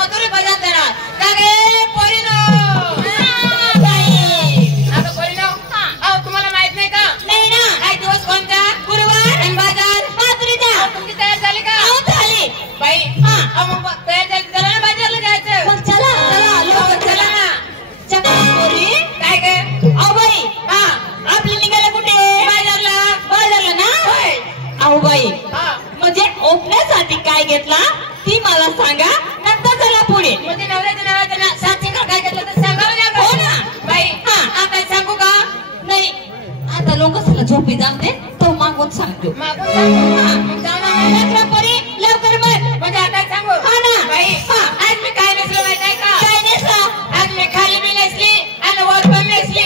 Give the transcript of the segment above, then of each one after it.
मधुर बजात देणार का गे पोरीनो तुम्हाला माहित नाही का? नाही ना. काय दिवस कोणता? गुरुवार. आणि बाजार मात्रीचा. तुमची तयार झाली का? झाली बाई. मग तयार झाली चला ना बाजारला जायचं. मग चला चला चला ना. चला पोरी काय गे? अहो बाई आपली निघाले कुठे? बाजारला ना. अहो बाई म्हणजे ओपण्यासाठी काय घेतला ती मला सांगा नंतर चला पुढे. म्हणजे नवऱ्याच्या नावाचं साक्षी काय घेतलं तर सांगावं लागेल. हो ना बाई. काय सांगू का? नाही आता लोक सला झोपी जाते तो मागून सांगतो. मागून सांगतो परी लवकर बघ. म्हणजे आता सांगू. हा ना बाई. आज मी काय नेसलं माहिती आहे का? काय नेसलं? आज मी खाली बी नेसली आणि वर पण नेसली.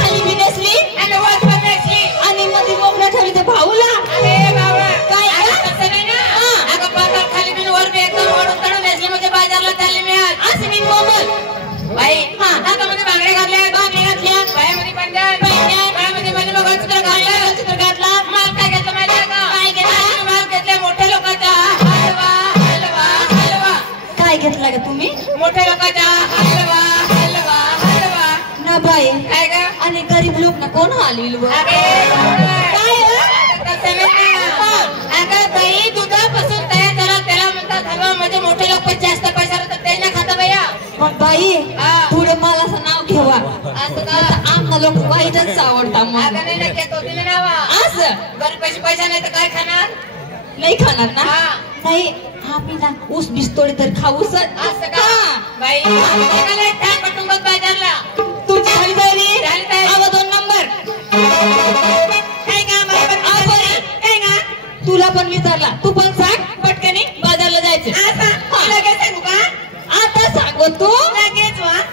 खाली बी नेसली आणि वर पण नेसली आणि मध्ये मोकळ्या ठेवली तर भाऊला. अरे बाबा काय तसं नाही ना. अगं पाकर खाली बी वर बी एकदम ओढून तडून नेसली म्हणजे बाजारला चालली मी आज. असं मी मोबाईल बाई. हातामध्ये बांगड्या घातल्या पायामध्ये पंजाब पायामध्ये मनी बघा चित्र घातला. माल काय घेतलं माहिती आहे का? काय घेतलं? माल घेतले मोठ्या लोकांचा हलवा हलवा हलवा. काय घेतला का तुम्ही? मोठ्या लोकांचा हलवा हलवा हलवा ना बाई. काय ग? आणि गरीब लोक ना कोण हलविल? अगं बाई दुधापासून तयार झाला त्याला म्हणतात हलवा. म्हणजे मोठे लोक पण जास्त पैसा ते ना खाता बाया. पण बाई पुढे मला असं नाव ठेवा. असं का? आम्हाला लोक वाईटच आवडता. मग नाही घेतो दिले नावा. असं गरीब पैसा नाही तर काय खाणार? नाही खाणार ना. नाही आम्ही ना ऊस बिस्तोडी तर खाऊच. असं का बाई? कुटुंबात बाजारला तुझी झाली तयारी. आवा 2 नंबर. काय का तुला पण विचारला तू पण सांग पटकनी बाजारला जायचं. लगेच सांगू का? आता सांगू तू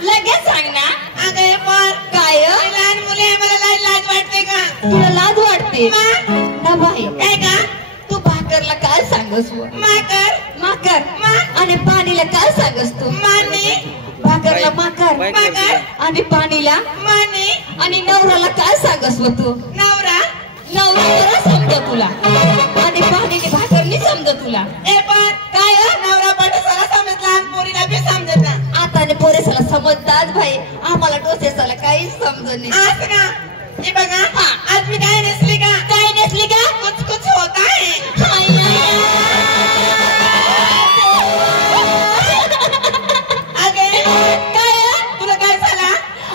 लगेच सांग ना. अगं पण काय लहान मुले मला लाज वाटते का? तुला लाज वाटते ना बाई? काय का? तू भाकरला काय सांगस? माकर आणि पाणीला काय सांगस तू? मानी. भाकरला माकर आणि पाणीला मानी. आणि नवऱ्याला काय सांगस तू? नवरा समजा तुला आणि पाणीने भाकरनी समजा तुला. ए पण काय नवरा पाठीसाला समजला आणि पोरीला बी समजत ना. आता ने पोरेसाला समजतात भाई. आम्हाला डोसेसाला काहीच समजत नाही. असं का? हे बघा आज मी काय नेसली का? कुछ होता है. अगे काय तुला काय झाला?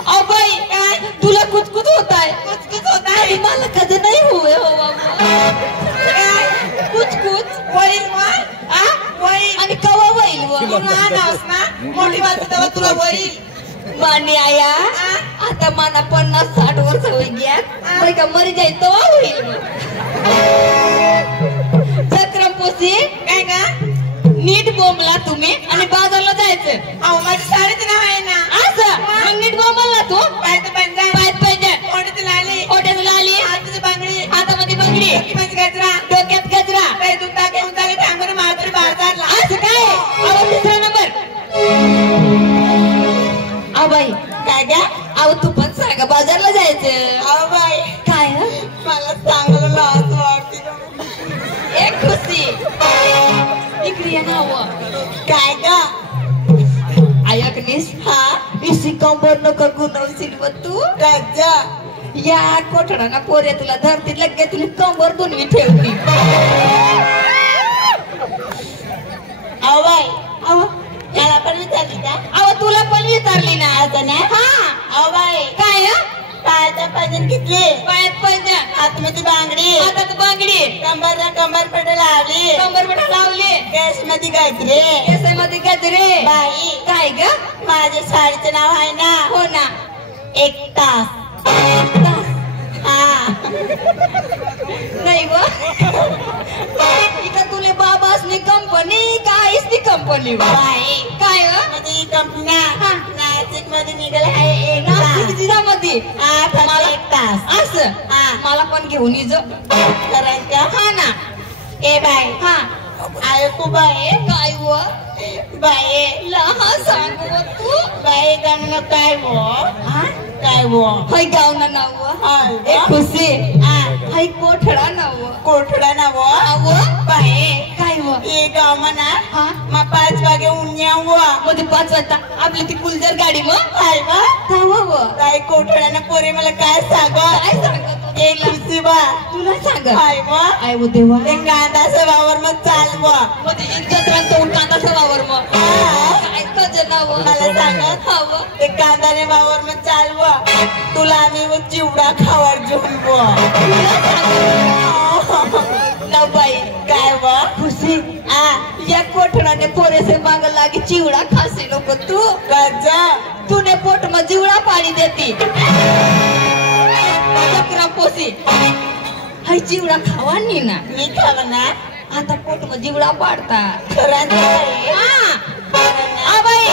अहो बाई काय तुला कुछ होता है. कुछ होता है. मला कधी नाही हुए हो बाबा. कुछ होईल आणि कवा होईल? मोठी वाजता तुला होईल. मान्य आया आता मला 50-60 वर्ष होई गया. का मरी जाईल तो होईल. चक्रम पोसी काय का? नीट बोंबला तुम्ही आणि बाजारला जायचं. अहो माझी साडीचं नाव आहे ना. असं मग नीट बोंबला तू. पायात पंजाब ओट्यात लाली हातामध्ये बांगडी डोक्यात गजरा टांगून मात्र बाजारला. असं काय? अहो 3रा नंबर. अहो बाई काय द्या? अहो तू पण सांगा बाजारला जायचं. अहो बाई काय मला चांगलं लाज वाटते. एक खुशी इकडे नाव काय का? ऐकलीस? इसी कंबर नको गुणवशील व तू राजा. या कोठडाना पोरे तुला धरती लगे तुला कंबर दुनवी ठेवली. अहो बाई याला पण विचारली का? अहो तुला पण विचारली ना. आता ना अहो बाई काय पायाचा पैजण किती? पायात पैजण हातमध्ये बांगडी हातात बांगडी कंबर लावली केसमध्ये गजरे. बाई काय ग? माझ्या साडीचं नाव आहे ना. हो ना. 1 तास. नाही ग इथं तुले बाबासनी कंपनी काय इसनी कंपनी बाई काय म्हणजे कंपनी नाशिक मध्ये निघाले आहे. मध्ये 1 तास. असं मला पण घेऊन ये करायचं. हा ना. ए बाई ऐकू बाई काय व बाई लहान सांग तू बाई गाणं काय वो हाय गावना नाव ए खुशी हाय कोठडा नाव बाई काय वो ए गाव म्हणा 5 वागे उन्या वो मध्ये 5 वाजता आपली ती कुलजर गाडी मग काय काय कोठड्यानं पोरे मला काय सांग काय सांगत एक खुशी बा तुला सांग काय मग काय वो देवा ते कांदाचं वावर मग चाल मग मध्ये इज्जत राहतो कांदाचा वावर मग काय जनाव मला सांगत हवं ते कांदाने वावर मग चालव तुला आम्ही मग चिवडा खावर घेऊन ना बाई काय व खुशी आ या कोठडाने पोरेसे माग लागी चिवडा खासे लोक तू गज तूने पोट में चिवडा पाणी देती बकरा पोसी हाय चिवडा खावानी ना मी खाव ना आता पोट में चिवडा पाडता खरंच आ बाई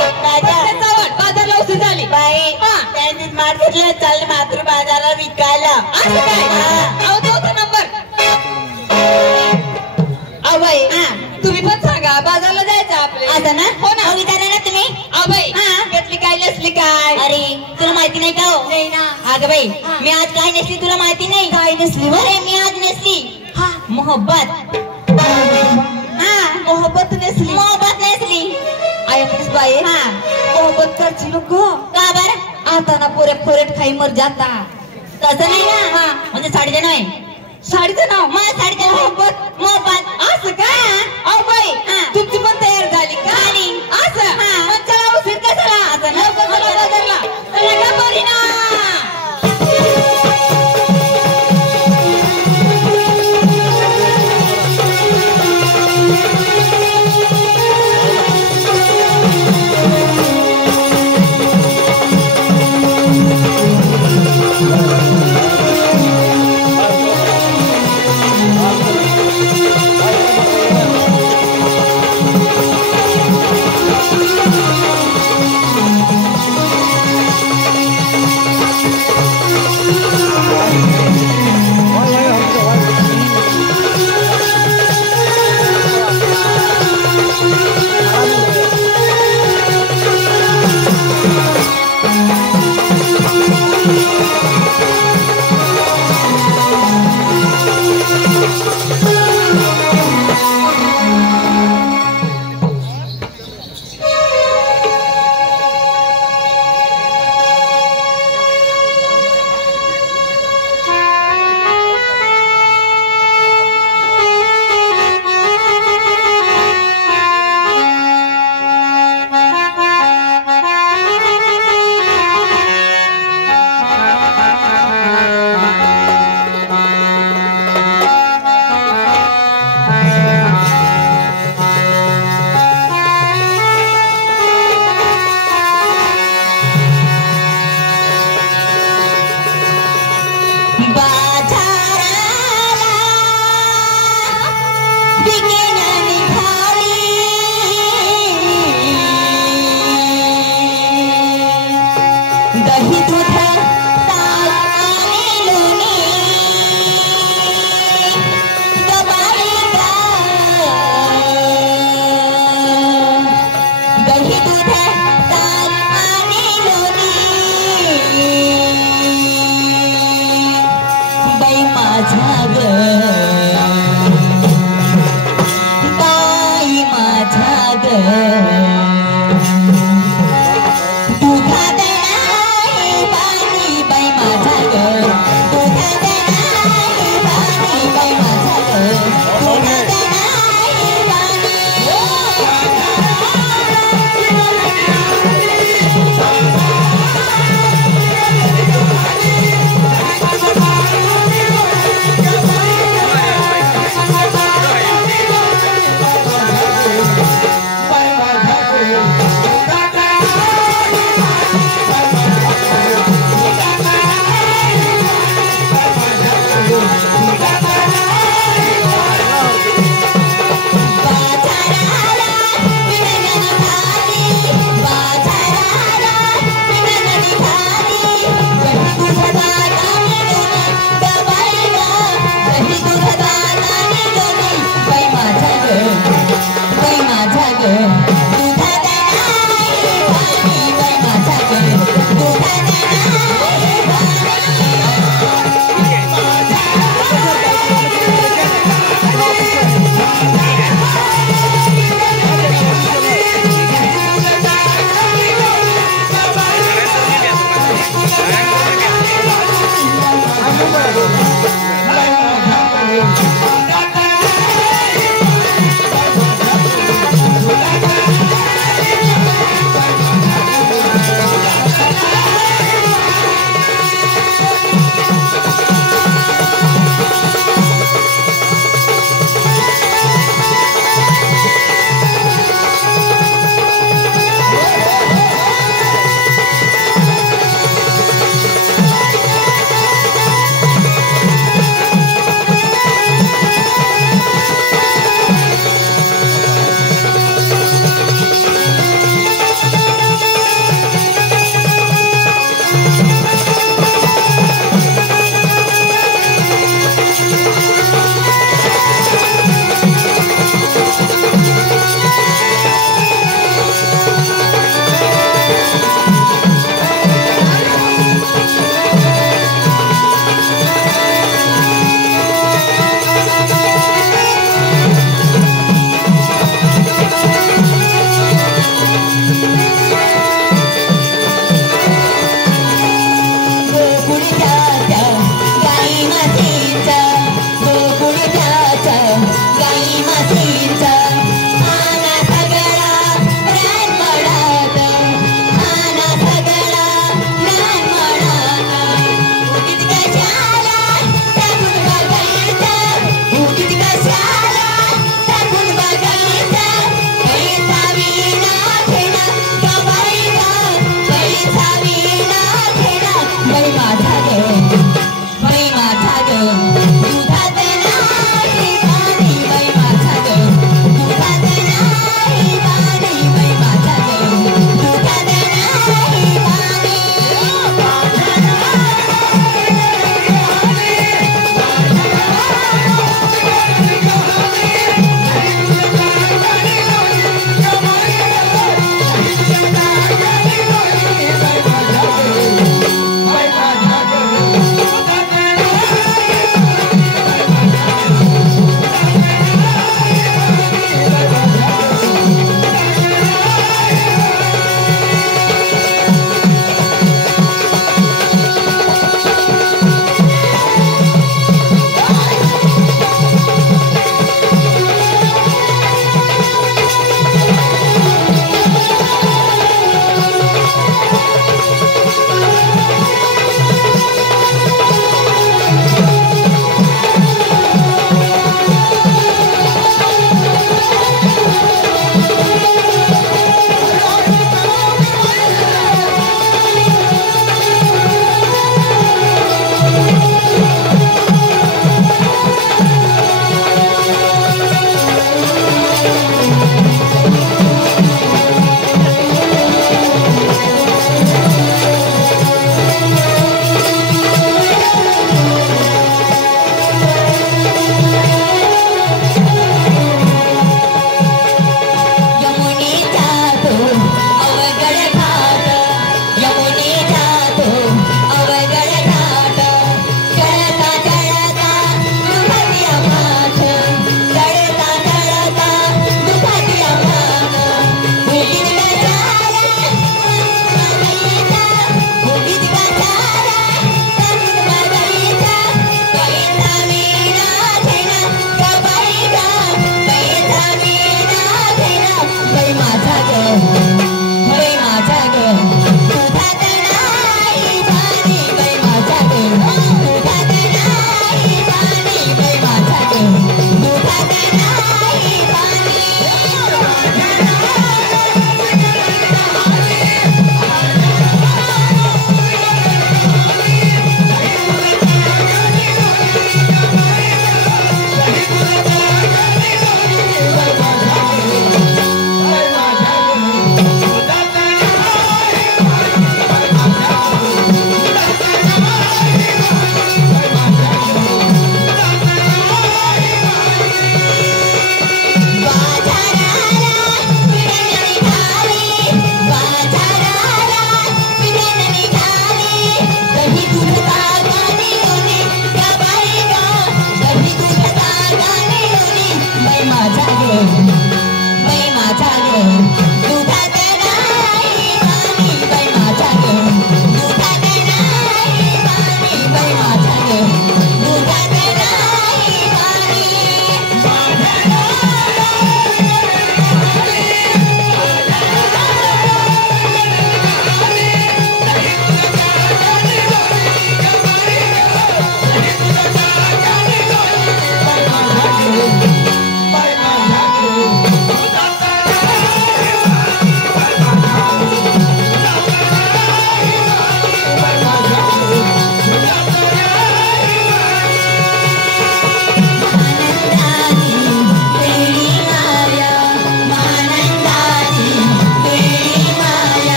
बाजारला उशी झाली बाई हा त्यांनी मार्केटला चालले मात्र बाजाराला विकायला असं काय अहो तो नंबर बाई तुम्ही पण सांगा बाजारला जायचं आपले आता ना हो ना विचारा ना तुम्ही बाई घेतली काय नसली काय अरे तुला माहिती नाही का हो नाही ना अगं बाई मी आज काय नसली तुला माहिती नाही काय नसली अरे मी आज नसली हा मोहब्बत मोहब्बत नसली मोहब्बत नसली ऐकलीस बाई मोहब्बत करची लोक का बरं आता ना पोरे फोरेट खाई मर जाता तसं नाही ना म्हणजे साडीचं नाही साडीचं नाव मला साडीचं मोहब्बत मोहब्बत असं काय बाई तुमची पण तयार झाली का झाली